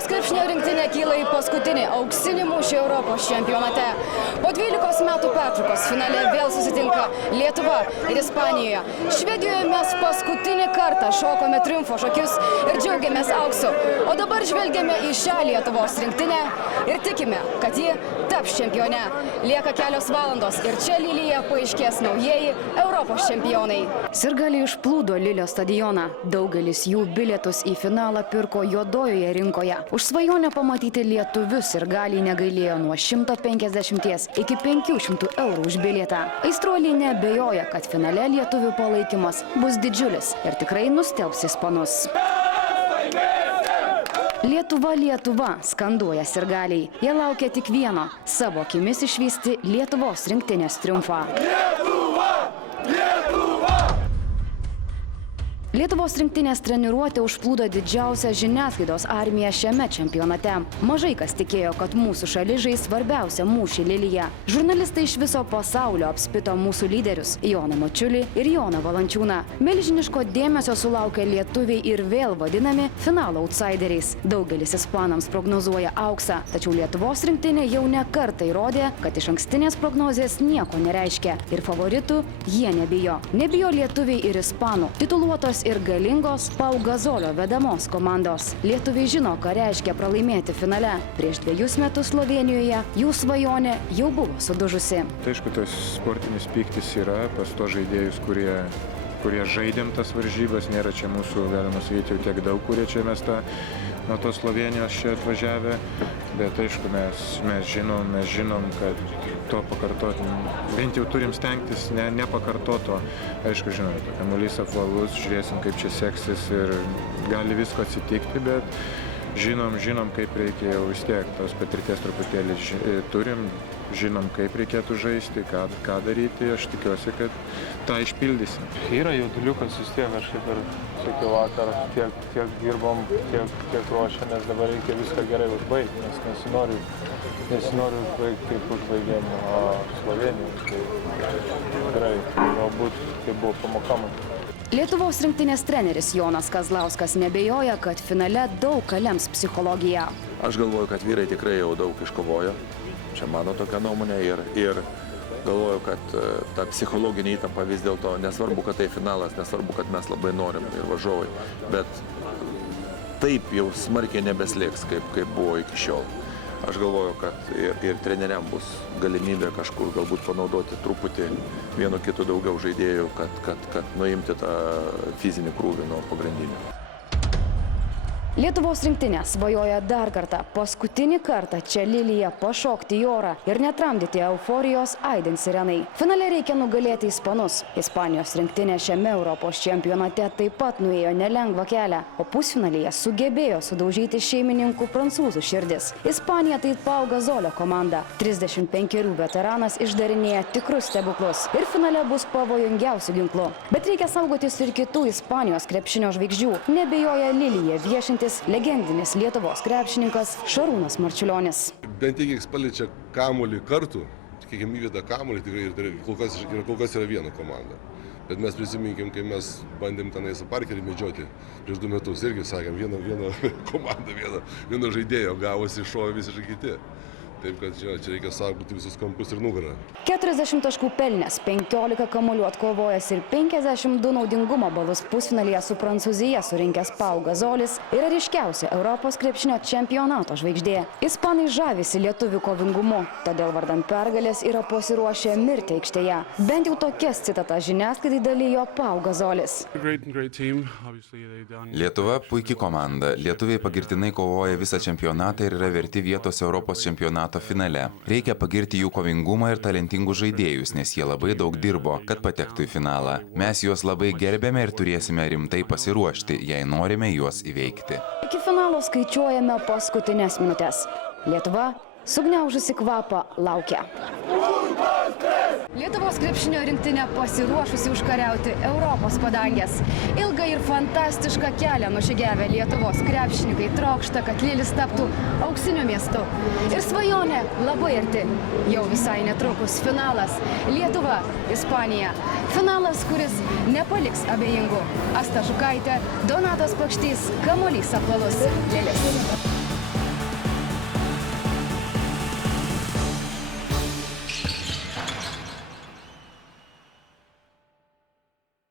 Lietuvos krepšinio rinktinė kyla į paskutinį auksinį mūšį Europos čempionate. Po 12 metų pertraukos finale vėl susitinka Lietuva ir Ispanija. Švedijoje mes paskutinį kartą šokome triumfo šokius ir džiaugiamės auksu. O dabar žvelgiame į šią Lietuvos rinktinę ir tikime, kad ji taps čempione. Lieka kelios valandos ir čia Lilyje paaiškės naujieji Europos čempionai. Sirgaliai išplūdo Lilio stadioną. Daugelis jų bilietus į finalą pirko juodojoje rinkoje. Už svajonę pamatyti lietuvius sirgaliai negailėjo nuo 150 iki 500 eurų už bilietą. Aistruoliai neabejoja, kad finale lietuvių palaikymas bus didžiulis ir tikrai nustebs ispanus. Lietuva, Lietuva, skanduoja sirgaliai. Jie laukia tik vieno – savo akimis išvysti Lietuvos rinktinės triumfą. Lietuvos rinktinės treniruotę užplūdo didžiausia žiniasklaidos armija šiame čempionate. Mažai kas tikėjo, kad mūsų šalis žais svarbiausią mūšį Lilyje. Žurnalistai iš viso pasaulio apspito mūsų lyderius – Joną Mačiulį ir Joną Valančiūną. Milžiniško dėmesio sulaukė lietuviai ir vėl vadinami finalo outsideriais. Daugelis ispanams prognozuoja auksą, tačiau Lietuvos rinktinė jau ne kartą įrodė, kad iš ankstinės prognozės nieko nereiškia. Ir favoritų jie nebijo. Nebijo lietuviai ir ispanų. Tituluotos ir galingos Pau Gazolio vedamos komandos. Lietuviai žino, ką reiškia pralaimėti finale. Prieš 2 metus Slovėnijoje jų svajonė jau buvo sudužusi. Tai aišku, tas sportinis pyktis yra pas to žaidėjus, kurie žaidėm tas varžybas. Nėra čia mūsų, galima sakyti, jau tiek daug, kurie čia mes nuo tos Slovėnijos čia atvažiavę. Bet aišku, mes žinom, kad to pakartoti, bent jau turim stengtis nepakartoto. Aišku, žinome, kamuolys apvalus, žiūrėsim, kaip čia seksis ir gali visko atsitikti, bet žinom, kaip reikia jau vis tiek, tos patirties truputėlį turim, žinom, kaip reikėtų žaisti, ką daryti, aš tikiuosi, kad tą išpildysim. Yra jauduliukas vis tiek, aš kaip ir sakiau vakar, tiek dirbom, tiek ruošiamės, dabar reikia viską gerai užbaigti, nes nesinoriu užbaigti, kaip užbaigėm Slovėniją. Tai gerai, galbūt tai buvo pamokama. Lietuvos rinktinės treneris Jonas Kazlauskas nebejoja, kad finale daug ką lems psichologija. Aš galvoju, kad vyrai tikrai jau daug iškovojo. Čia mano tokia nuomonė ir galvoju, kad ta psichologinė įtampa vis dėlto, nesvarbu, kad tai finalas, nesvarbu, kad mes labai norim ir varžovai, bet taip jau smarkiai nebeslėgs, kaip buvo iki šiol. Aš galvoju, kad ir treneriam bus galimybė kažkur galbūt panaudoti truputį vienu kitu daugiau žaidėjų, kad nuimti tą fizinį krūvį nuo pagrindinių. Lietuvos rinktinė svajoja dar kartą, paskutinį kartą čia Lilyje pašokti į orą ir netramdyti euforijos aidint sirenai. Finale reikia nugalėti ispanus. Ispanijos rinktinė šiame Europos čempionate taip pat nuėjo nelengvą kelią, o pusfinalyje sugebėjo sudaužyti šeimininkų prancūzų širdis. Ispanija tai Pau Gazolio komanda. 35 veteranas išdarinėja tikrus stebuklus ir finale bus pavojingiausių ginklų. Bet reikia saugotis ir kitų Ispanijos krepšinio žvaigždžių. Nebijoja Lilyje viešintis legendinis Lietuvos krepšininkas Šarūnas Marčiulionis. Bent kiek paliečia kamuolį kartų, kiek įveda kamuolį, tikrai kol kas yra viena komanda. Bet mes prisiminkim, kai mes bandėm tenai su Parkerį medžioti prieš 2 metus, irgi sakėm, viena komanda, vieno žaidėjo gavosi, šovė visiškai kiti. Taip, kad čia reikia saugoti visus kampus ir nugarą. 40 taškų pelnęs, 15 kamuolių atkovojęs ir 52 naudingumo balus pusfinalyje su Prancūzija surinkęs Pau Gazolis yra ryškiausia Europos krepšinio čempionato žvaigždė. Ispanai žavisi lietuvių kovingumu, todėl vardan pergalės yra pasiruošę mirti aikštėje. Bent jau tokias citatas žiniasklaidai dalijo Pau Gazolis. Lietuva puikiai komanda. Lietuviai pagirtinai kovoja visą čempionatą ir yra verti vietos Europos čempionato finale. Reikia pagirti jų kovingumą ir talentingus žaidėjus, nes jie labai daug dirbo, kad patektų į finalą. Mes juos labai gerbėme ir turėsime rimtai pasiruošti, jei norime juos įveikti. Iki finalo skaičiuojame paskutinės minutės. Lietuva sugniaužusi kvapą laukia. Lietuvos krepšinio rinktinė pasiruošusi užkariauti Europos padangės. Ilgą ir fantastišką kelią nužygiavę Lietuvos krepšininkai trokšta, kad Lilis taptų auksiniu miestu. Ir svajonė labai arti. Jau visai netrukus finalas Lietuva, Ispanija. Finalas, kuris nepaliks abejingų. Asta Žukaitė, Donatas Pakštys, kamuolys apvalus. Lilis.